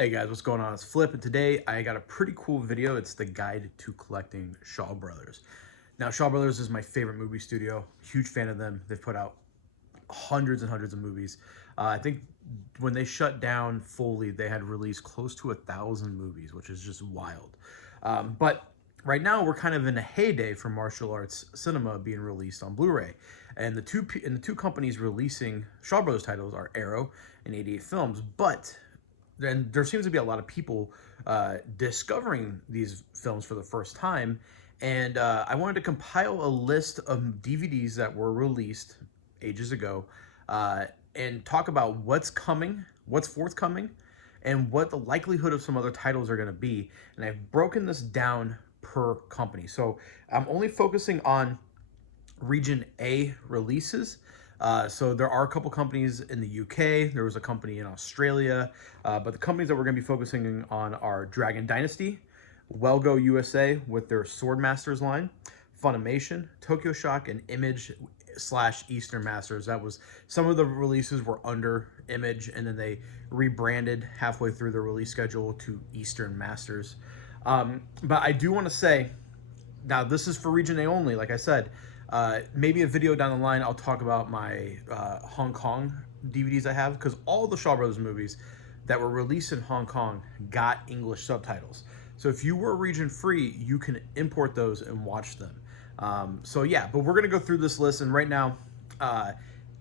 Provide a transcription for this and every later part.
Hey guys, what's going on? It's Flip, and today I got a pretty cool video. It's the guide to collecting Shaw Brothers. Now, Shaw Brothers is my favorite movie studio. Huge fan of them. They've put out hundreds and hundreds of movies. I think when they shut down fully, they had released close to 1,000 movies, which is just wild. But right now, we're kind of in a heyday for martial arts cinema being released on Blu-ray, and the two companies releasing Shaw Brothers titles are Arrow and 88 Films, but then there seems to be a lot of people discovering these films for the first time. And I wanted to compile a list of DVDs that were released ages ago and talk about what's coming, what's forthcoming, and what the likelihood of some other titles are going to be. And I've broken this down per company. So I'm only focusing on Region A releases. So there are a couple companies in the UK. There was a company in Australia. But the companies that we're going to be focusing on are Dragon Dynasty, Wellgo USA with their Swordmasters line, Funimation, Tokyo Shock, and Image / Eastern Masters. That was some of the releases were under Image, and then they rebranded halfway through the release schedule to Eastern Masters. But I do want to say, now this is for Region A only, like I said. Maybe a video down the line, I'll talk about my Hong Kong DVDs I have, because all the Shaw Brothers movies that were released in Hong Kong got English subtitles. So if you were region free, you can import those and watch them. So yeah, but we're going to go through this list, and right now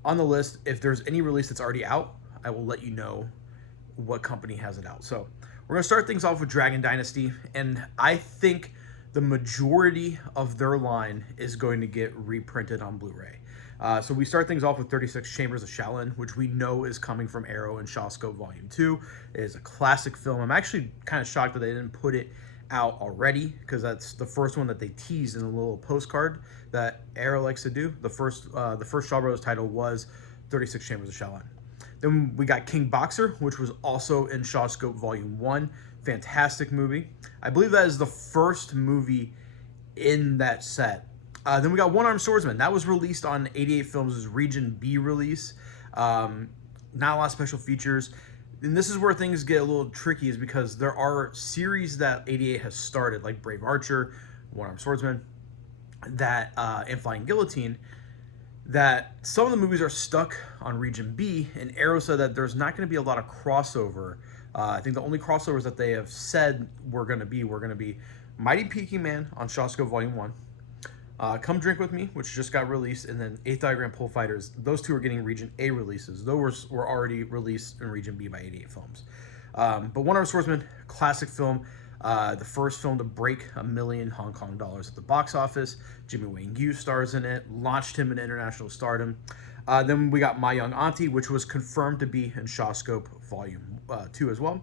on the list, if there's any release that's already out, I will let you know what company has it out. So we're going to start things off with Dragon Dynasty, and I think the majority of their line is going to get reprinted on Blu-ray. So we start things off with 36 Chambers of Shaolin, which we know is coming from Arrow and Shawscope Volume 2. It is a classic film. I'm actually kind of shocked that they didn't put it out already, because that's the first one that they teased in a little postcard that Arrow likes to do. The first Shaw Brothers title was 36 Chambers of Shaolin. Then we got King Boxer, which was also in Shawscope Volume 1. Fantastic movie. I believe that is the first movie in that set. Then we got One Armed Swordsman. That was released on 88 Films' Region B release. Not a lot of special features. And this is where things get a little tricky, is because there are series that 88 has started, like Brave Archer, One Armed Swordsman, that and Flying Guillotine, that some of the movies are stuck on Region B, and Arrow said that there's not going to be a lot of crossover. I think the only crossovers that they have said were going to be Mighty Peking Man on Shawscope Volume 1, Come Drink With Me, which just got released, and then 8th Diagram Pull Fighters. Those two are getting Region A releases. Those were already released in Region B by 88 Films. But One Armed Swordsman, classic film. The first film to break $1 million Hong Kong dollars at the box office. Jimmy Wang Yu stars in it, launched him in international stardom. Then we got My Young Auntie, which was confirmed to be in Shawscope Volume 2 as well.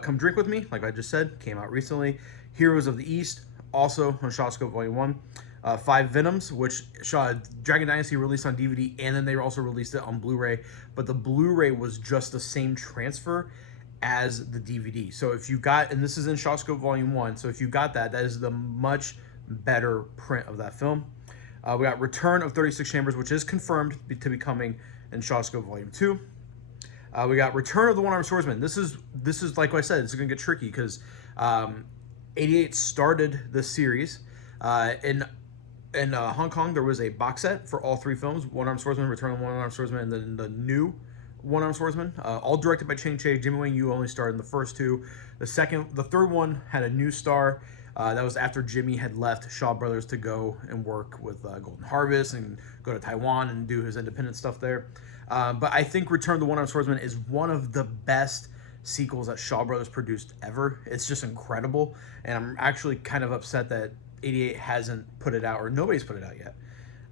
Come Drink With Me, like I just said, came out recently. Heroes of the East, also on Shawscope Volume 1. 5 Venoms, which Dragon Dynasty released on DVD, and then they also released it on Blu-ray. But the Blu-ray was just the same transfer as the DVD. So if you got, and this is in Shawscope Volume 1, so if you got that, that is the much better print of that film. We got Return of 36 Chambers, which is confirmed to be coming in Shawscope Volume 2. We got Return of the One Armed Swordsman. This is like I said, it's going to get tricky, because 88 started this series. In Hong Kong, there was a box set for all 3 films: One Armed Swordsman, Return of One Armed Swordsman, and then the new One Armed Swordsman, all directed by Ching Che. Jimmy Wang Yu only starred in the first 2. The third one had a new star. That was after Jimmy had left Shaw Brothers to go and work with Golden Harvest and go to Taiwan and do his independent stuff there. But I think Return of the One Armed Swordsman is one of the best sequels that Shaw Brothers produced ever. It's just incredible, and I'm actually kind of upset that 88 hasn't put it out, or nobody's put it out yet.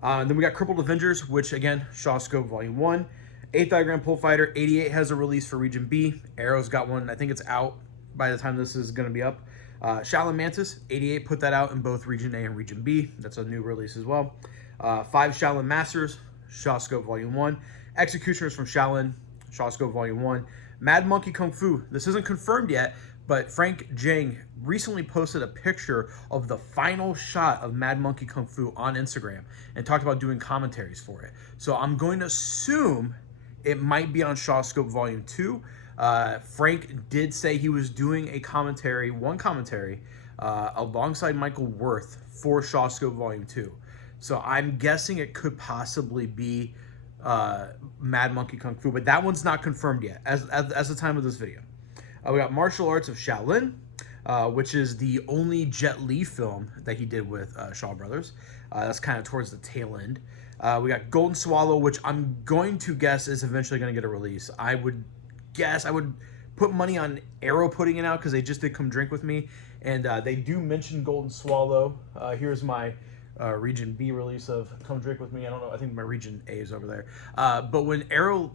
Then we got Crippled Avengers, which again, Shawscope Volume 1. 8th Diagram Pull Fighter, 88 has a release for Region B. Arrow's got one, I think it's out by the time this is going to be up. Shaolin Mantis, 88 put that out in both Region A and Region B. That's a new release as well. 5 Shaolin Masters, Shawscope Volume 1. Executioners from Shaolin, Shawscope Volume 1. Mad Monkey Kung Fu, this isn't confirmed yet, but Frank Jang recently posted a picture of the final shot of Mad Monkey Kung Fu on Instagram and talked about doing commentaries for it. So I'm going to assume it might be on Shawscope Volume 2. Frank did say he was doing one commentary, alongside Michael Worth for Shawscope Volume 2. So I'm guessing it could possibly be Mad Monkey Kung Fu, but that one's not confirmed yet as the time of this video. We got Martial Arts of Shaolin, which is the only Jet Li film that he did with Shaw Brothers. That's kind of towards the tail end. We got Golden Swallow, which I'm going to guess is eventually going to get a release. I would put money on Arrow putting it out, because they just did Come Drink With Me, and they do mention Golden Swallow. Here's my Region B release of Come Drink With Me. I don't know, I think my Region A is over there. But when Arrow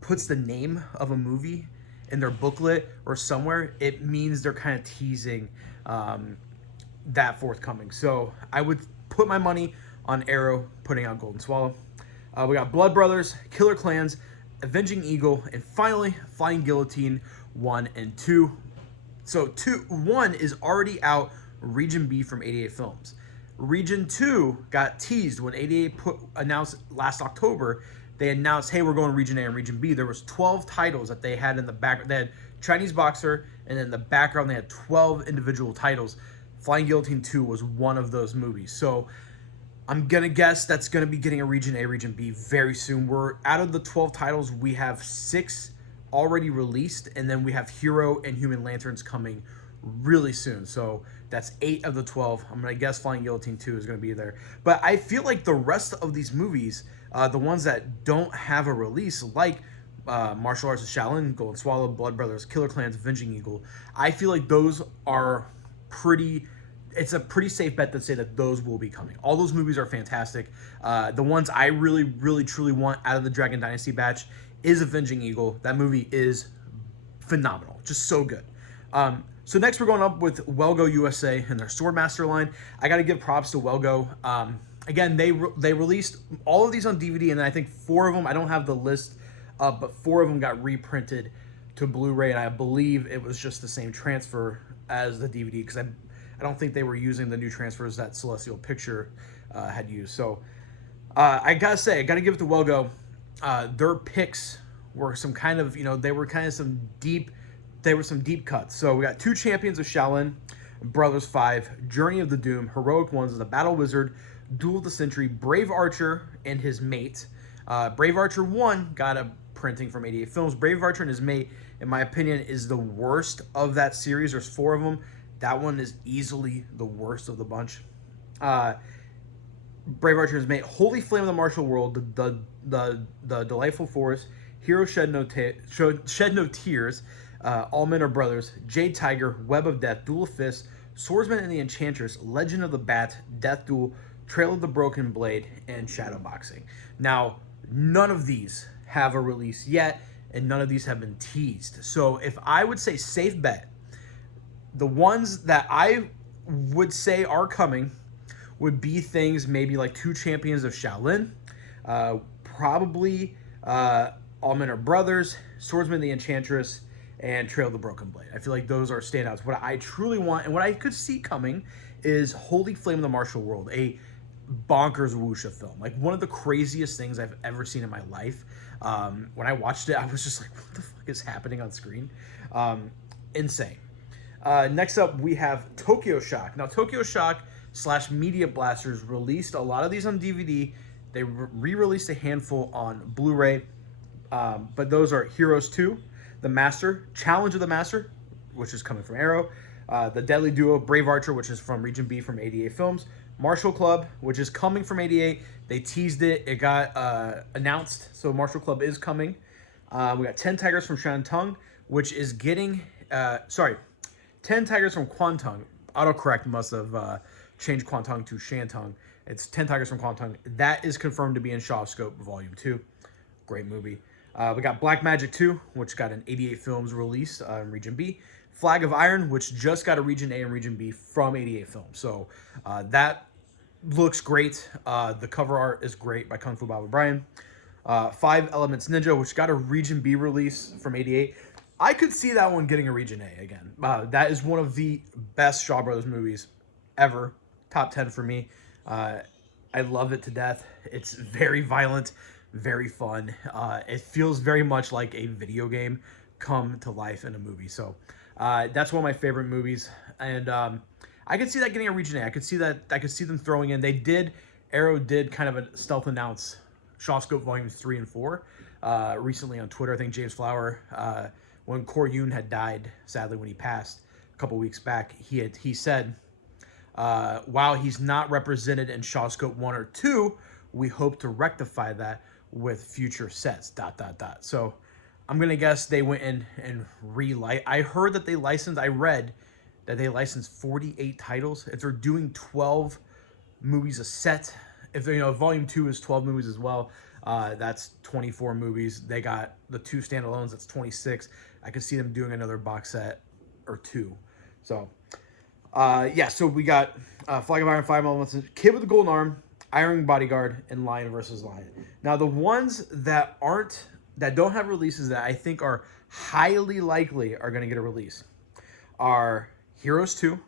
puts the name of a movie in their booklet or somewhere, it means they're kind of teasing that forthcoming. So I would put my money on Arrow putting out Golden Swallow. We got Blood Brothers, Killer Clans, Avenging Eagle, and finally Flying Guillotine 1 and 2. So 1 is already out, Region B from 88 Films. Region 2 got teased when 88 announced last October. They announced, hey, we're going Region A and Region B. There was 12 titles that they had in the back. They had Chinese Boxer, and in the background they had 12 individual titles. Flying Guillotine 2 was one of those movies. So I'm going to guess that's going to be getting a Region A, Region B very soon. We're out of the 12 titles, we have 6 already released, and then we have Hero and Human Lanterns coming really soon. So that's 8 of the 12. I'm going to guess Flying Guillotine 2 is going to be there. But I feel like the rest of these movies, the ones that don't have a release, like Martial Arts of Shaolin, Golden Swallow, Blood Brothers, Killer Clans, Avenging Eagle, I feel like those are it's a pretty safe bet to say that those will be coming. All those movies are fantastic. The ones I really, really, truly want out of the Dragon Dynasty batch is Avenging Eagle. That movie is phenomenal. Just so good. So next we're going up with Welgo USA and their Swordmaster line. I got to give props to Welgo. Again, they released all of these on DVD, and I think 4 of them, I don't have the list up, but 4 of them got reprinted to Blu-ray, and I believe it was just the same transfer as the DVD, because I don't think they were using the new transfers that Celestial Picture had used. So I gotta say, I gotta give it to Welgo. Their picks were some kind of, they were some deep cuts. So we got 2 Champions of Shaolin, Brothers 5, Journey of the Doom, Heroic Ones, The Battle Wizard, Duel of the Century, Brave Archer and his mate. Brave Archer 1 got a printing from 88 Films. Brave Archer and his mate, in my opinion, is the worst of that series. There's 4 of them. That one is easily the worst of the bunch. Brave Archer and his mate, Holy Flame of the Martial World, the Delightful Forest, Hero Shed No Tears, All Men Are Brothers, Jade Tiger, Web of Death, Duel of Fists, Swordsman and the Enchantress, Legend of the Bat, Death Duel, Trail of the Broken Blade, and Shadow Boxing. Now, none of these have a release yet, and none of these have been teased. So if I would say safe bet, the ones that I would say are coming would be things maybe like 2 Champions of Shaolin, probably All Men Are Brothers, Swordsman the Enchantress, and Trail of the Broken Blade. I feel like those are standouts. What I truly want and what I could see coming is Holy Flame of the Martial World, a bonkers wuxia film, like one of the craziest things I've ever seen in my life. When I watched it, I was just like, what the fuck is happening on screen? Insane. Next up, we have Tokyo Shock. Now, Tokyo Shock / Media Blasters released a lot of these on DVD. They re-released a handful on Blu-ray, but those are Heroes 2, The Master, Challenge of the Master, which is coming from Arrow, The Deadly Duo, Brave Archer, which is from Region B from 88 Films, Martial Club, which is coming from 88. They teased it. It got announced, so Martial Club is coming. We got 10 Tigers from Shantung, which is getting... 10 Tigers from Kwantung. Autocorrect must have changed Kwantung to Shantung. It's 10 Tigers from Kwantung. That is confirmed to be in Shawscope Volume 2. Great movie. We got Black Magic 2, which got an 88 Films released in Region B. Flag of Iron, which just got a Region A and Region B from 88 Films. So that looks great. The cover art is great by Kung Fu Bob O'Brien. 5 Elements Ninja, which got a Region B release from 88. I could see that one getting a Region A again. That is one of the best Shaw Brothers movies ever. Top 10 for me. I love it to death. It's very violent, very fun. It feels very much like a video game come to life in a movie. So that's one of my favorite movies, and I could see that getting a Region A. I could see that. I could see them throwing in. Arrow did kind of a stealth announce Shawscope Volumes 3 and 4 recently on Twitter. I think James Flower, when Kor Yoon had died, sadly when he passed a couple weeks back, he said, while he's not represented in Shawscope 1 or 2, we hope to rectify that with future sets, ... So I'm going to guess they went in and I heard that I read that they licensed 48 titles. If they're doing 12 movies a set, if they, Volume 2 is 12 movies as well, that's 24 movies. They got the 2 standalones, that's 26. I could see them doing another box set or 2. So, yeah, so we got Flag of Iron, 5 Elements, Kid with the Golden Arm, Iron Bodyguard, and Lion versus Lion. Now, the ones that don't have releases that I think are highly likely are going to get a release are Heroes 2.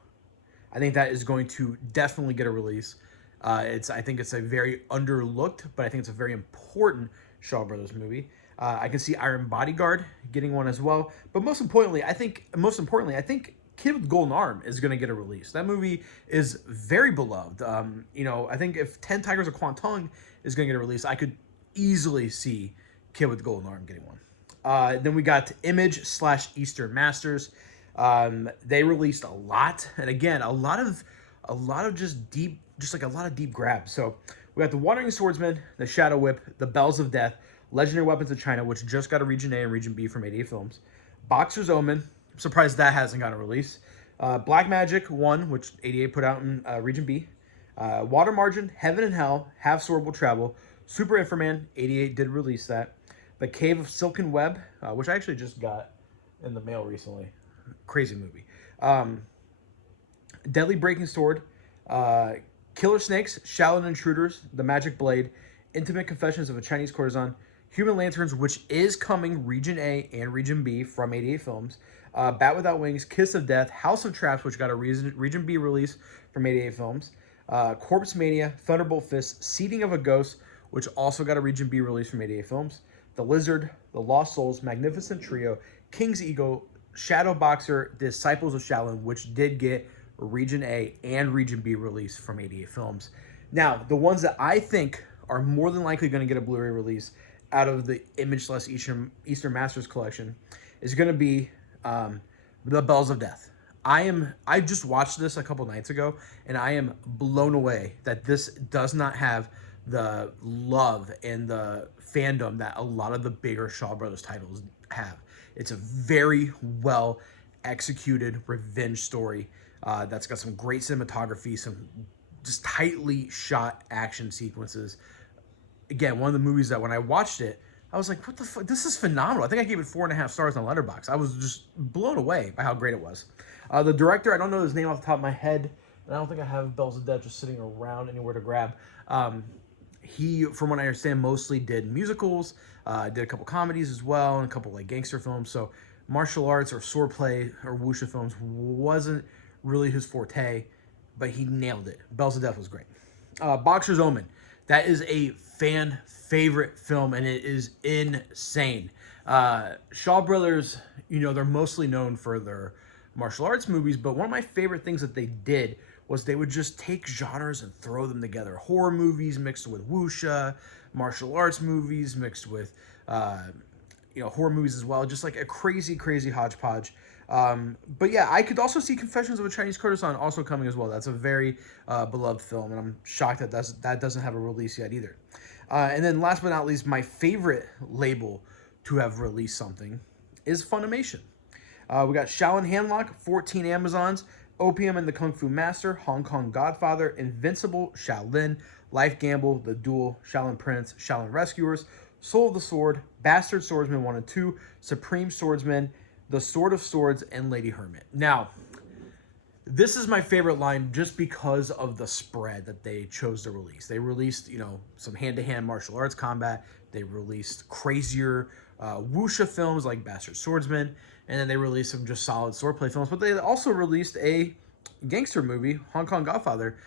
I think that is going to definitely get a release. I think it's a very underlooked, but I think it's a very important Shaw Brothers movie. I can see Iron Bodyguard getting one as well. But most importantly, I think Kid with Golden Arm is going to get a release. That movie is very beloved. I think if 10 Tigers of Kwantung is going to get a release, I could easily see Kid with Golden Arm getting one. Then we got Image / Eastern Masters. They released a lot, and again, a lot of just deep grabs. So we got the Wandering Swordsman, the Shadow Whip, the Bells of Death, Legendary Weapons of China, which just got a Region A and Region B from 88 Films. Boxer's Omen. I'm surprised that hasn't got a release. Black Magic 1, which 88 put out in Region B. Water Margin, Heaven and Hell, Half Sword Will Travel. Super Inframan, 88 did release that. The Cave of Silken Web, which I actually just got in the mail recently. Crazy movie. Deadly Breaking Sword, Killer Snakes, Shaolin Intruders, The Magic Blade, Intimate Confessions of a Chinese Courtesan, Human Lanterns, which is coming Region A and Region B from 88 Films, Bat Without Wings, Kiss of Death, House of Traps, which got a Region B release from 88 Films, Corpse Mania, Thunderbolt Fist, Seeding of a Ghost, which also got a Region B release from 88 Films, The Lizard, The Lost Souls, Magnificent Trio, King's Eagle, Shadow Boxer, Disciples of Shaolin, which did get Region A and Region B release from 88 Films. Now, the ones that I think are more than likely going to get a Blu-ray release out of the Image / Eastern Masters collection is going to be The Bells of Death. I just watched this a couple nights ago, and I am blown away that this does not have the love and the fandom that a lot of the bigger Shaw Brothers titles have. It's a very well executed revenge story that's got some great cinematography, some just tightly shot action sequences. Again, one of the movies that when I watched it, I was like, what the fuck? This is phenomenal. I think I gave it 4.5 stars on Letterboxd. I was just blown away by how great it was. The director, I don't know his name off the top of my head, and I don't think I have Bells of Death just sitting around anywhere to grab. He, from what I understand, mostly did musicals, did a couple comedies as well, and a couple like gangster films. So martial arts or swordplay or wuxia films wasn't really his forte, but he nailed it. Bells of Death was great. Boxer's Omen. That is a fan favorite film, and it is insane. Shaw Brothers, they're mostly known for their martial arts movies, but one of my favorite things that they did was they would just take genres and throw them together. Horror movies mixed with wuxia, martial arts movies mixed with, horror movies as well. Just like a crazy, crazy hodgepodge. But yeah, I could also see Confessions of a Chinese Courtesan also coming as well. That's a very beloved film, and I'm shocked that that doesn't have a release yet either. And then last but not least, my favorite label to have released something is Funimation. We got Shaolin Handlock, 14 Amazons, Opium and the Kung Fu Master, Hong Kong Godfather, Invincible, Shaolin, Life Gamble, The Duel, Shaolin Prince, Shaolin Rescuers, Soul of the Sword, Bastard Swordsman 1 and 2, Supreme Swordsman, The Sword of Swords, and Lady Hermit. Now, this is my favorite line just because of the spread that they chose to release. They released, some hand-to-hand martial arts combat. They released crazier wuxia films like Bastard Swordsman, and then they released some just solid swordplay films. But they also released a gangster movie, Hong Kong Godfather,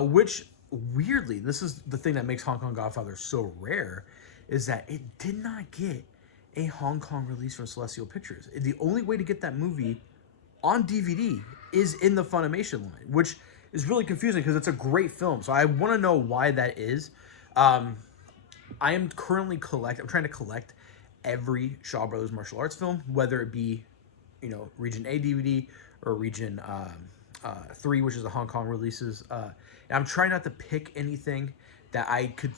which, weirdly, this is the thing that makes Hong Kong Godfather so rare, is that it did not get a Hong Kong release from Celestial Pictures. The only way to get that movie on DVD is in the Funimation line, which is really confusing because it's a great film. So I want to know why that is. I am currently I'm trying to collect every Shaw Brothers martial arts film, whether it be, Region A DVD or Region 3, which is the Hong Kong releases. And I'm trying not to pick anything that I could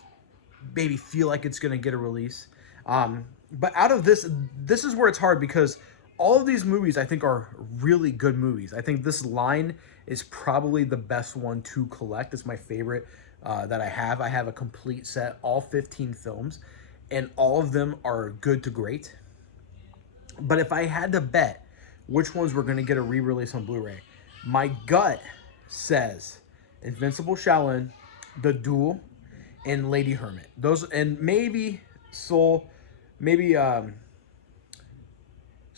maybe feel like it's going to get a release. But out of this is where it's hard because all of these movies I think are really good movies. I think this line is probably the best one to collect. It's my favorite that I have. I have a complete set, all 15 films, and all of them are good to great. But if I had to bet which ones were going to get a re-release on Blu-ray, my gut says Invincible Shaolin, The Duel, and Lady Hermit. Those, and maybe Soul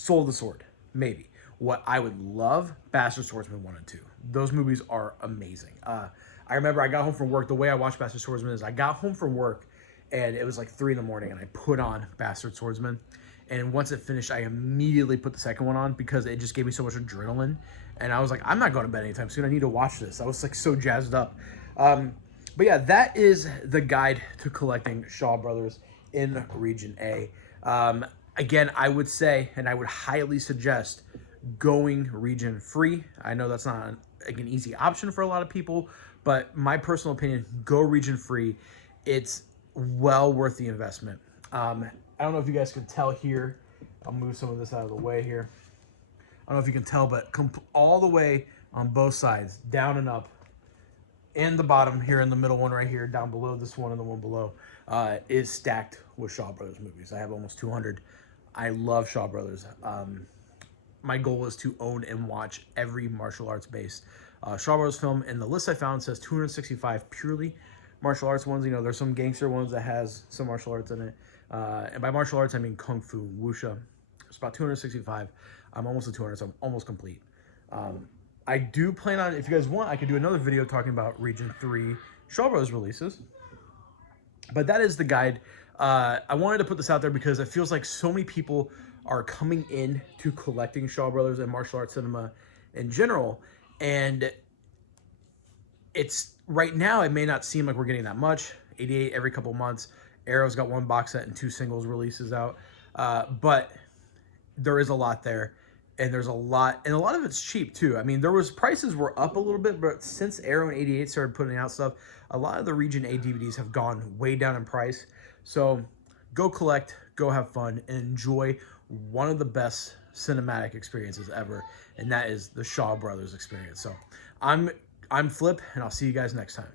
of the Sword. Maybe. What I would love, Bastard Swordsman 1 and 2. Those movies are amazing. I remember I got home from work. The way I watched Bastard Swordsman is I got home from work and it was like 3 in the morning and I put on Bastard Swordsman. And once it finished, I immediately put the second one on because it just gave me so much adrenaline. And I was like, I'm not going to bed anytime soon. I need to watch this. I was like so jazzed up. But yeah, that is the guide to collecting Shaw Brothers in Region A. Again, I would say, and I would highly suggest going region free. I know that's not an easy option for a lot of people, but my personal opinion, go region free. It's well worth the investment. I don't know if you guys can tell here. I'll move some of this out of the way here. I don't know if you can tell, but all the way on both sides, down and up, and the bottom here in the middle one right here, down below this one and the one below, is stacked with Shaw Brothers movies. I have almost 200. I love Shaw Brothers. My goal is to own and watch every martial arts based Shaw Brothers film, and the list I found says 265 purely martial arts ones. There's some gangster ones that has some martial arts in it. And by martial arts, I mean Kung Fu, Wuxia. It's about 265. I'm almost at 200, so I'm almost complete. I do plan on, if you guys want, I could do another video talking about Region 3 Shaw Brothers releases. But that is the guide. I wanted to put this out there because it feels like so many people are coming in to collecting Shaw Brothers and martial arts cinema in general. And it's right now, it may not seem like we're getting that much. 88 every couple months. Arrow's got 1 box set and 2 singles releases out. But there is a lot there. And there's a lot of it's cheap too. I mean, prices were up a little bit, but since Arrow and 88 started putting out stuff, a lot of the Region A DVDs have gone way down in price. So go collect, go have fun, and enjoy one of the best cinematic experiences ever, and that is the Shaw Brothers experience. So I'm Flip, and I'll see you guys next time.